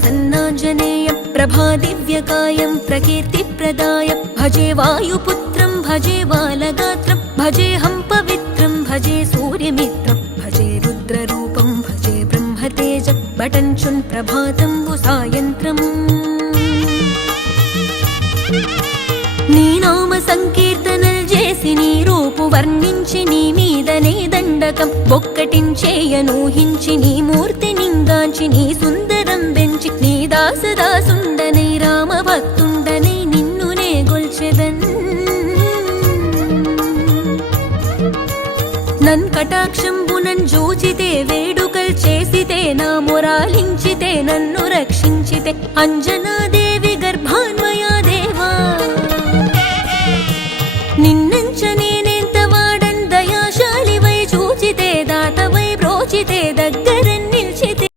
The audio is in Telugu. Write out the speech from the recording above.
प्रसन्नाञ्जनेयं प्रभादिव्यकायं प्रकीर्तिप्रदाय भजे वायुपुत्रं भजे बालगात्रं भजेऽहं पवित्रं भजे सूर्यमित्रं भजे रुद्ररूपं भजे ब्रह्मतेजं बटञ्चुन् प्रभातं सायन्त्रम् నీ నామ సంకీర్తనలు చేసి నీ రూపు వర్ణించి నీ మీదనే దండకం ఒక్కటించేయనూహించి నీ మూర్తి నింగాంచి నీ సుందరం పెంచి నీ దాసదాసుండనై రామభక్తుండనై నిన్నునే గొల్చెదన్ నన్ కటాక్షంబునన్ జూచితే వేడుకల్ చేసితే నా మొరాలించితే నన్ను రక్షించితే అంజనాది